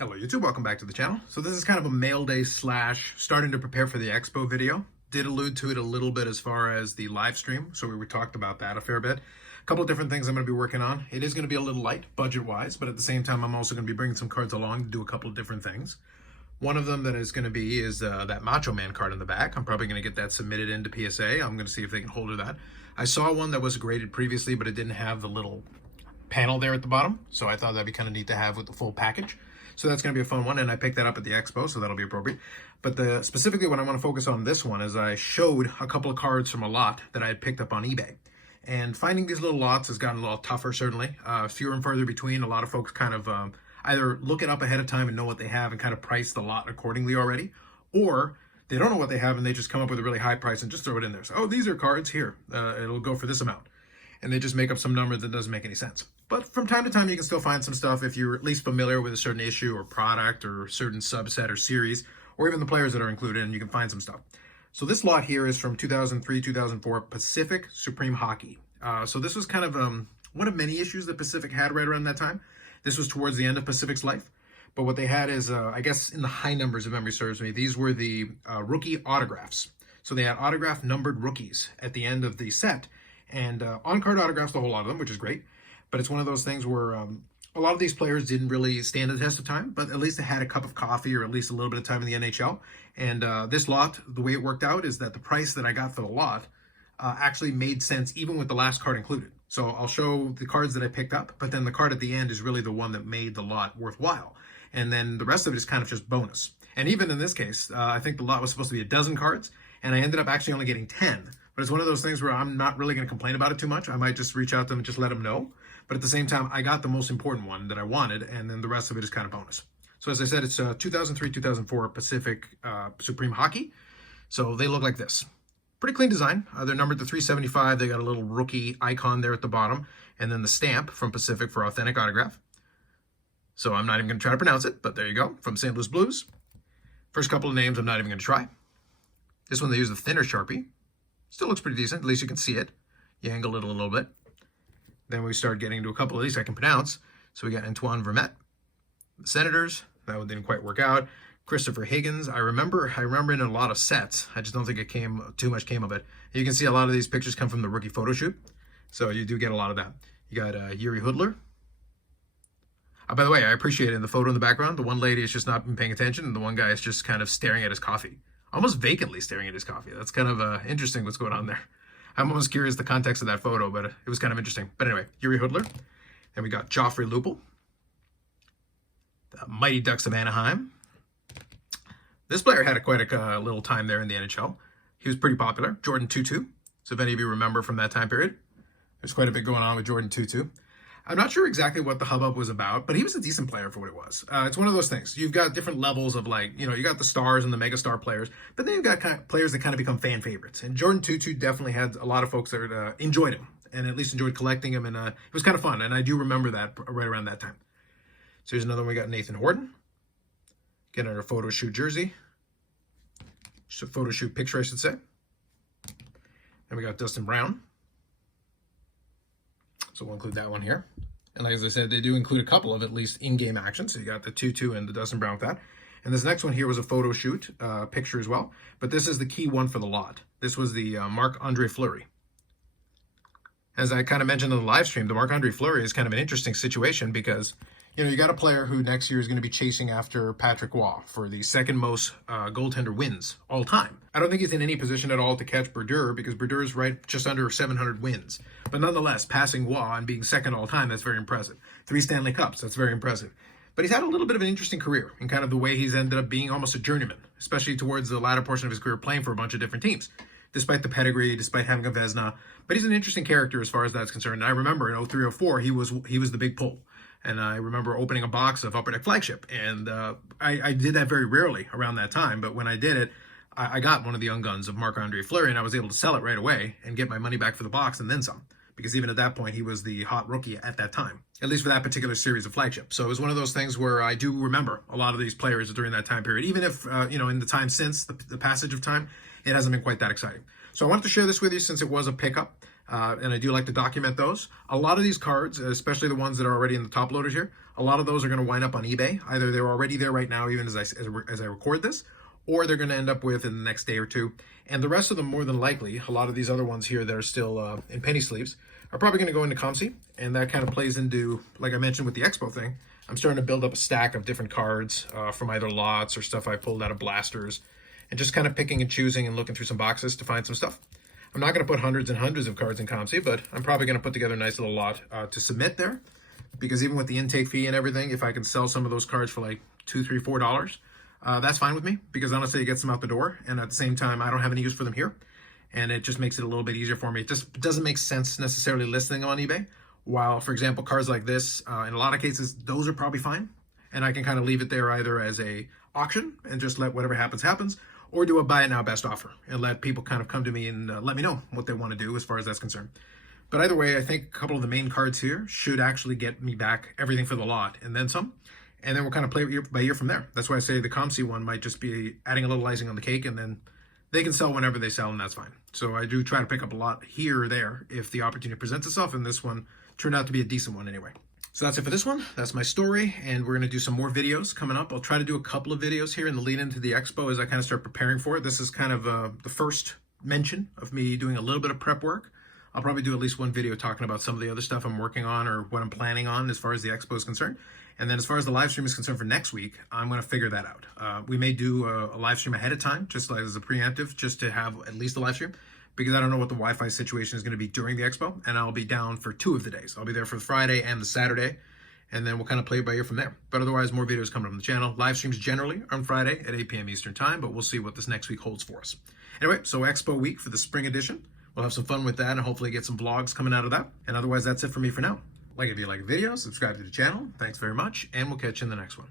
Hello YouTube, welcome back to the channel. So this is kind of a mail day slash starting to prepare for the expo video. Did allude to it a little bit as far as the live stream, so we talked about that a fair bit. A couple of different things I'm going to be working on. It is going to be a little light budget wise, but at the same time I'm also going to be bringing some cards along to do a couple of different things. One of them that is going to be is that Macho Man card in the back. I'm probably going to get that submitted into PSA. I'm going to see if they can hold that. I saw one that was graded previously, but it didn't have the little panel there at the bottom, so I thought that'd be kind of neat to have with the full package. So that's going to be a fun one, and I picked that up at the expo, so that'll be appropriate. But specifically what I want to focus on this one is I showed a couple of cards from a lot that I had picked up on eBay. And finding these little lots has gotten a little tougher, certainly. Fewer and further between. A lot of folks kind of either look it up ahead of time and know what they have and kind of price the lot accordingly already, or they don't know what they have and they just come up with a really high price and just throw it in there. So, oh, these are cards, here, it'll go for this amount. And they just make up some number that doesn't make any sense. But from time to time, you can still find some stuff if you're at least familiar with a certain issue or product or certain subset or series, or even the players that are included, and you can find some stuff. So this lot here is from 2003, 2004 Pacific Supreme Hockey. So this was kind of one of many issues that Pacific had right around that time. This was towards the end of Pacific's life. But what they had is, I guess in the high numbers, if memory serves me, these were the rookie autographs. So they had autograph numbered rookies at the end of the set. And on-card autographs, the whole lot of them, which is great. But it's one of those things where a lot of these players didn't really stand the test of time, but at least they had a cup of coffee or at least a little bit of time in the NHL. And this lot, the way it worked out is that the price that I got for the lot actually made sense even with the last card included. So I'll show the cards that I picked up, but then the card at the end is really the one that made the lot worthwhile. And then the rest of it is kind of just bonus. And even in this case, I think the lot was supposed to be a dozen cards, and I ended up actually only getting 10. But it's one of those things where I'm not really going to complain about it too much. I might just reach out to them and just let them know. But at the same time, I got the most important one that I wanted, and then the rest of it is kind of bonus. So as I said, it's 2003, 2004 Pacific Supreme Hockey. So they look like this. Pretty clean design. They're numbered to 375. They got a little rookie icon there at the bottom, and then the stamp from Pacific for authentic autograph. So I'm not even going to try to pronounce it, but there you go. From St. Louis Blues. First couple of names I'm not even going to try. This one they use a thinner Sharpie. Still looks pretty decent. At least you can see it. You angle it a little bit. Then we start getting into a couple of these I can pronounce. So we got Antoine Vermette, the Senators. That one didn't quite work out. Christopher Higgins. I remember in a lot of sets. I just don't think too much came of it. You can see a lot of these pictures come from the rookie photo shoot. So you do get a lot of that. You got Yuri Hudler. By the way, I appreciate it in the photo in the background. The one lady is just not been paying attention, and the one guy is just kind of staring at his coffee. Almost vacantly staring at his coffee. That's kind of interesting what's going on there. I'm almost curious the context of that photo, but it was kind of interesting. But anyway, Yuri Hudler. Then we got Joffrey Lupul. The Mighty Ducks of Anaheim. This player had quite a little time there in the NHL. He was pretty popular. Jordan Tootoo. So if any of you remember from that time period, there's quite a bit going on with Jordan Tootoo. I'm not sure exactly what the hubbub was about, but he was a decent player for what it was. It's one of those things. You've got different levels of you got the stars and the mega star players, but then you've got kind of players that kind of become fan favorites. And Jordan Tootoo definitely had a lot of folks that enjoyed him and at least enjoyed collecting him. And it was kind of fun. And I do remember that right around that time. So here's another one. We got Nathan Horton. Getting our photo shoot jersey. Just a photo shoot picture, I should say. And we got Dustin Brown. So we'll include that one here. And like as I said, they do include a couple of at least in-game action. So you got the Tootoo and the Dustin Brown with that. And this next one here was a photo shoot picture as well. But this is the key one for the lot. This was the Marc-Andre Fleury. As I kind of mentioned in the live stream, the Marc-Andre Fleury is kind of an interesting situation because, you got a player who next year is going to be chasing after Patrick Waugh for the second most goaltender wins all time. I don't think he's in any position at all to catch Brodeur because Brodeur is right just under 700 wins. But nonetheless, passing Waugh and being second all time, that's very impressive. 3 Stanley Cups, that's very impressive. But he's had a little bit of an interesting career in kind of the way he's ended up being almost a journeyman, especially towards the latter portion of his career playing for a bunch of different teams, despite the pedigree, despite having a Vezina. But he's an interesting character as far as that's concerned. And I remember in 03-04, he was the big pull. And I remember opening a box of Upper Deck Flagship. And I did that very rarely around that time. But when I did it, I got one of the Young Guns of Marc-Andre Fleury, and I was able to sell it right away and get my money back for the box and then some. Because even at that point, he was the hot rookie at that time, at least for that particular series of Flagship. So it was one of those things where I do remember a lot of these players during that time period, even if, in the time since the passage of time, it hasn't been quite that exciting. So I wanted to share this with you since it was a pickup. And I do like to document those. A lot of these cards, especially the ones that are already in the top loaders here, A lot of those are going to wind up on eBay. Either they're already there right now, even as I record this, or they're going to end up with in the next day or two. And the rest of them, more than likely, a lot of these other ones here that are still in penny sleeves, are probably going to go into COMC. And that kind of plays into, like I mentioned with the Expo thing, I'm starting to build up a stack of different cards from either lots or stuff I pulled out of blasters, and just kind of picking and choosing and looking through some boxes to find some stuff. I'm not going to put hundreds and hundreds of cards in COMC, but I'm probably going to put together a nice little lot to submit there. Because even with the intake fee and everything, if I can sell some of those cards for like $2, $3, $4, that's fine with me, because honestly, it gets them out the door. And at the same time, I don't have any use for them here. And it just makes it a little bit easier for me. It just doesn't make sense necessarily listing them on eBay. While, for example, cards like this, in a lot of cases, those are probably fine. And I can kind of leave it there either as a auction and just let whatever happens, happens, or do a buy it now best offer and let people kind of come to me and let me know what they want to do as far as that's concerned. But either way, I think a couple of the main cards here should actually get me back everything for the lot and then some. And then we'll kind of play it year by year from there. That's why I say the COMC one might just be adding a little icing on the cake, and then they can sell whenever they sell, and that's fine. So I do try to pick up a lot here or there if the opportunity presents itself, and this one turned out to be a decent one anyway. So that's it for this one. That's my story, and we're going to do some more videos coming up. I'll try to do a couple of videos here in the lead into the Expo as I kind of start preparing for it. This is kind of the first mention of me doing a little bit of prep work. I'll probably do at least one video talking about some of the other stuff I'm working on or what I'm planning on as far as the Expo is concerned. And then as far as the live stream is concerned for next week, I'm going to figure that out. We may do a live stream ahead of time, just like as a preemptive, just to have at least a live stream, because I don't know what the Wi-Fi situation is going to be during the Expo, and I'll be down for 2 of the days. I'll be there for the Friday and the Saturday, and then we'll kind of play it by ear from there. But otherwise, more videos coming up on the channel. Live streams generally on Friday at 8 p.m. Eastern Time, but we'll see what this next week holds for us. Anyway, so Expo week for the spring edition. We'll have some fun with that and hopefully get some vlogs coming out of that. And otherwise, that's it for me for now. Like if you like the video, subscribe to the channel. Thanks very much, and we'll catch you in the next one.